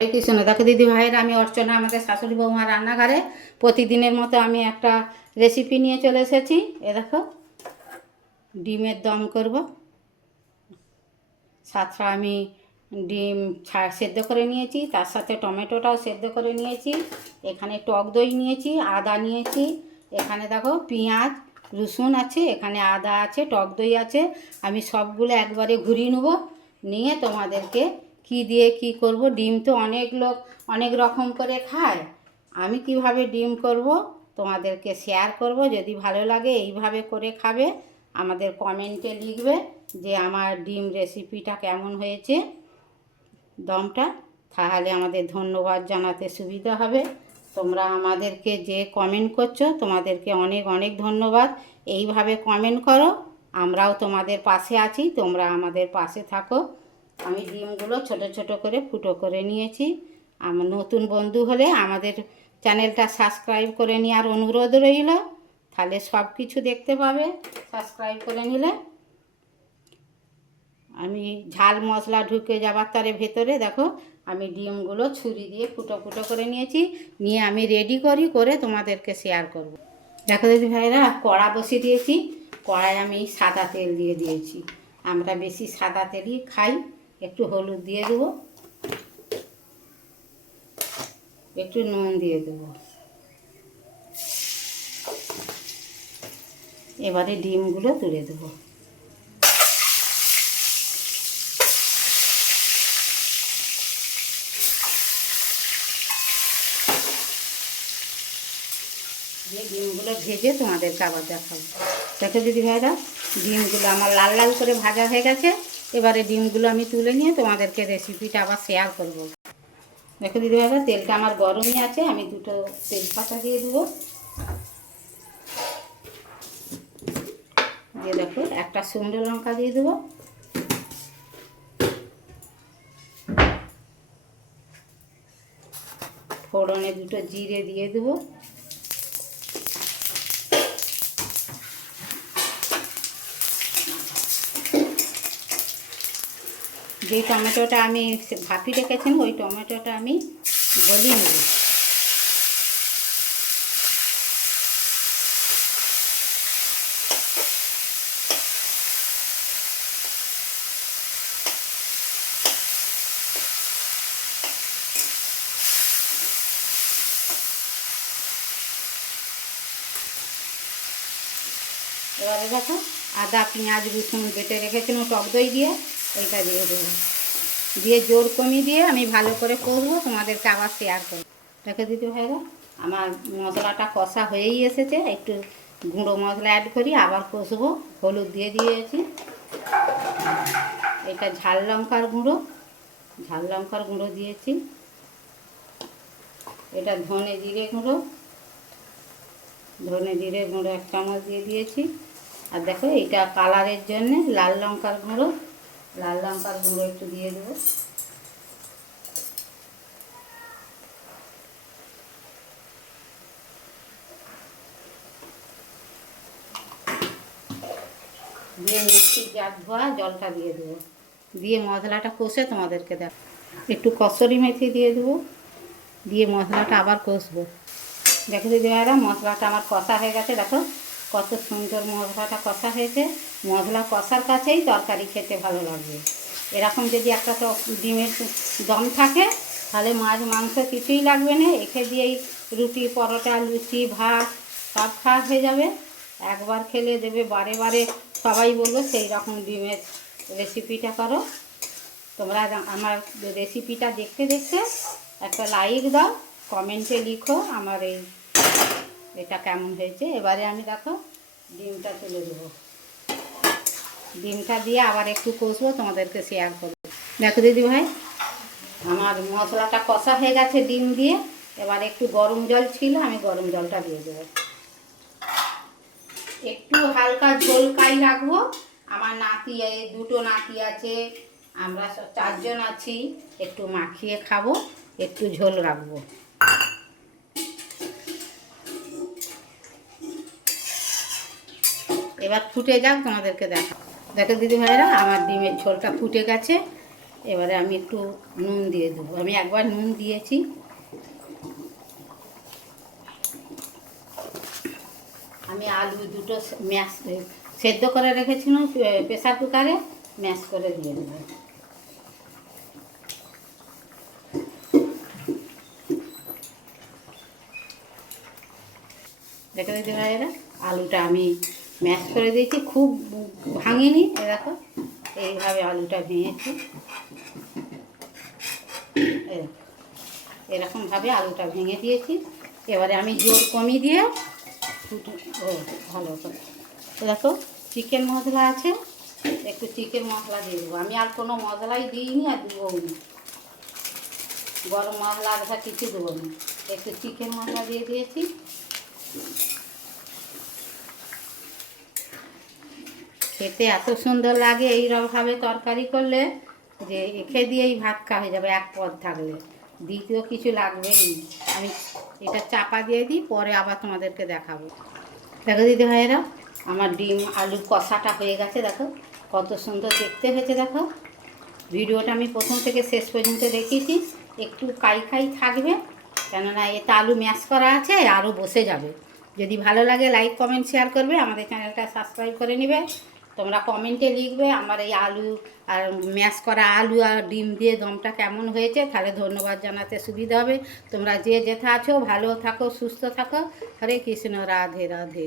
কৃষ্ণ। দেখো দিদি ভাইয়েরা, আমি অর্চনা, আমাদের শাশুড়ি বৌমা রান্নাঘরে প্রতিদিনের মতো আমি একটা রেসিপি নিয়ে চলে এসেছি। এ দেখো, ডিমের দম করব। সাতটা আমি ডিম সেদ্ধ করে নিয়েছি, তার সাথে টমেটোটাও সেদ্ধ করে নিয়েছি। এখানে টক দই নিয়েছি, আদা নিয়েছি, এখানে দেখো পেঁয়াজ রসুন আছে, এখানে আদা আছে, টক দই আছে। আমি সবগুলো একবারে ঘুরিয়ে নেব, নিয়ে তোমাদেরকে কি দিয়ে কি করব। ডিম তো অনেক লোক অনেক রকম করে খায়, আমি কিভাবে ডিম করব তোমাদেরকে শেয়ার করব। যদি ভালো লাগে এইভাবে করে খাবে, আমাদের কমেন্টে লিখবে যে আমার ডিম রেসিপিটা কেমন হয়েছে, দমটা, তাহলে আমাদের ধন্যবাদ জানাতে সুবিধা হবে। তোমরা আমাদেরকে যে কমেন্ট করছো তোমাদেরকে অনেক অনেক ধন্যবাদ। এইভাবে কমেন্ট করো, আমরাও তোমাদের পাশে আছি, তোমরা আমাদের পাশে থাকো। আমি ডিমগুলো ছোট ছোট করে ফুটো করে নিয়েছি। আমার নতুন বন্ধু হলে আমাদের চ্যানেলটা সাবস্ক্রাইব করে নেওয়ার অনুরোধ রইল, তাহলে সব কিছু দেখতে পাবে সাবস্ক্রাইব করে নিলে। আমি ঝাল মশলা ঢুকে যাবার তারে ভেতরে দেখো আমি ডিমগুলো ছুরি দিয়ে ফুটো ফুটো করে নিয়েছি, নিয়ে আমি রেডি করে তোমাদেরকে শেয়ার করব। দেখো দিদি ভাইরা, কড়া বসিয়ে দিয়েছি। কড়ায় আমি সাদা তেল দিয়ে দিয়েছি, আমরা বেশি সাদা তেলই খাই। একটু হলুদ দিয়ে দেবো, একটু নুন দিয়ে দেবো। এবারে ডিমগুলো তুলে দেবো। দিয়ে ডিমগুলো ভেজে তোমাদেরকে আবার দেখাবো। দেখো দিদি ভাইরা, ডিমগুলো আমার লাল লাল করে ভাজা হয়ে গেছে। এবারে ডিমগুলো আমি তুলে নিয়ে তোমাদেরকে রেসিপিটা আবার শেয়ার করব। দেখো দিদি ভাইরা, তেলটা আমার গরমই আছে, আমি দুটো তেজপাতা দিয়ে দেবো। দিয়ে দেখো একটা শুকনো লঙ্কা দিয়ে দেবো। ফোড়নে দুটো জিরে দিয়ে দেবো। যে টমেটোটা আমি ভাপি রেখেছেন ওই টমেটোটা আমি গলিয়ে নেব। এবারে দেখো আদা পেঁয়াজ রসুন বেটে রেখেছিলাম টক দই দিয়ে, ওইটা দিয়ে দেবো। দিয়ে জোর কমিয়ে দিয়ে আমি ভালো করে কষবো, তোমাদেরকে আবার শেয়ার করবো। দেখো দিদি ভাইরা, আমার মশলাটা কষা হয়েই এসেছে। একটু গুঁড়ো মশলা অ্যাড করি, আবার কষবো। হলুদ দিয়ে দিয়েছি, এটা ঝাল লঙ্কার গুঁড়ো দিয়েছি। এটা ধনে জিরে গুঁড়ো 1 চামচ দিয়ে দিয়েছি। আর দেখো এটা কালারের জন্যে লাল লঙ্কার গুঁড়ো একটু দিয়ে দেবো। দিয়ে মিষ্টি জাত ধোয়া জলটা দিয়ে দেবো। দিয়ে মশলাটা কষে তোমাদেরকে দেখ, একটু কসুরি মেথি দিয়ে দেবো। দিয়ে মশলাটা আবার কষবো। দেখো দিদি ভাইরা, মশলাটা আমার কষা হয়ে গেছে। দেখো কত সুন্দর মশলাটা কষা হয়েছে। মশলা কষার কাছেই তরকারি খেতে ভালো লাগবে। এরকম যদি একটা তো ডিমের দম থাকে, তাহলে মাছ মাংস কিছুই লাগবে না, একে দিয়েই রুটি পরোটা লুচি ভাত সব খাওয়া হয়ে যাবে। একবার খেলে দেবে বারে বারে সবাই বললো সেই রকম ডিমের রেসিপিটা করো। তোমরা আমার রেসিপিটা দেখতে দেখতে একটা লাইক দাও, কমেন্টে লিখো আমার এটা কেমন হয়েছে। এবারে আমি দেখো ডিমটা তুলে দেবো। ডিমটা দিয়ে আবার একটু কষবো, তোমাদেরকে শেয়ার করবো। দেখো দিদি ভাই, আমার মশলাটা কষা হয়ে গেছে ডিম দিয়ে। এবার একটু গরম জল ছিল, আমি গরম জলটা দিয়ে দেবো। একটু হালকা ঝোলকাই রাখবো। আমার নাতি, দুটো নাতি আছে, আমরা সব 4 জন আছি, একটু মাখিয়ে খাবো, একটু ঝোল রাখবো। এবার ফুটে যাক, তোমাদেরকে দেখো। দেখো দিদি ভাইরা, আমার ডিমের ঝোলটা ফুটে গেছে। এবারে আমি একটু নুন দিয়ে দেবো। আমি একবার নুন দিয়েছি। আমি আলু দুটো ম্যাশ সেদ্ধ করে রেখেছিলাম প্রেসার কুকারে, ম্যাশ করে দিয়ে দেবো। দেখে দিতে ভাইয়েরা, আলুটা আমি ম্যাশ করে দিয়েছি, খুব ভাঙিনি। দেখো এইভাবে আলুটা ভেঙেছি, এরকমভাবে আলুটা ভেঙে দিয়েছি। এবারে আমি জোর কমিয়ে দিয়ে ও ভালো করে দেখো চিকেন মশলা আছে, একটু চিকেন মশলা দিয়ে দেবো। আমি আর কোনো মশলাই দিইনি আর দেবো না, গরম মশলা আর কিছু দেবো না, একটু চিকেন মশলা দিয়ে দিয়েছি। খেতে এত সুন্দর লাগে এইরকমভাবে তরকারি করলে, যে এখে দিয়েই ভাত খাওয়া হয়ে যাবে এক পদ থাকলে, দ্বিতীয় কিছু লাগবেই। আমি এটা চাপা দিয়ে দিই, পরে আবার তোমাদেরকে দেখাবো। দেখো দিদি ভাইয়েরা, আমার ডিম আলুর কষাটা হয়ে গেছে। দেখো কত সুন্দর দেখতে হয়েছে। দেখো ভিডিওটা আমি প্রথম থেকে শেষ পর্যন্ত দেখিয়েছি। একটু কাই থাকবে, কেননা এতে আলু ম্যাশ করা আছে, আরও বসে যাবে। যদি ভালো লাগে লাইক কমেন্ট শেয়ার করবে, আমাদের চ্যানেলটা সাবস্ক্রাইব করে নেবে। তোমরা কমেন্টে লিখবে আমার এই আলু আর ম্যাশ করা আলু আর ডিম দিয়ে দমটা কেমন হয়েছে, তাহলে ধন্যবাদ জানাতে সুবিধা হবে। তোমরা যে যেথা আছো ভালো থাকো, সুস্থ থাকো। হরে কৃষ্ণ, রাধে রাধে।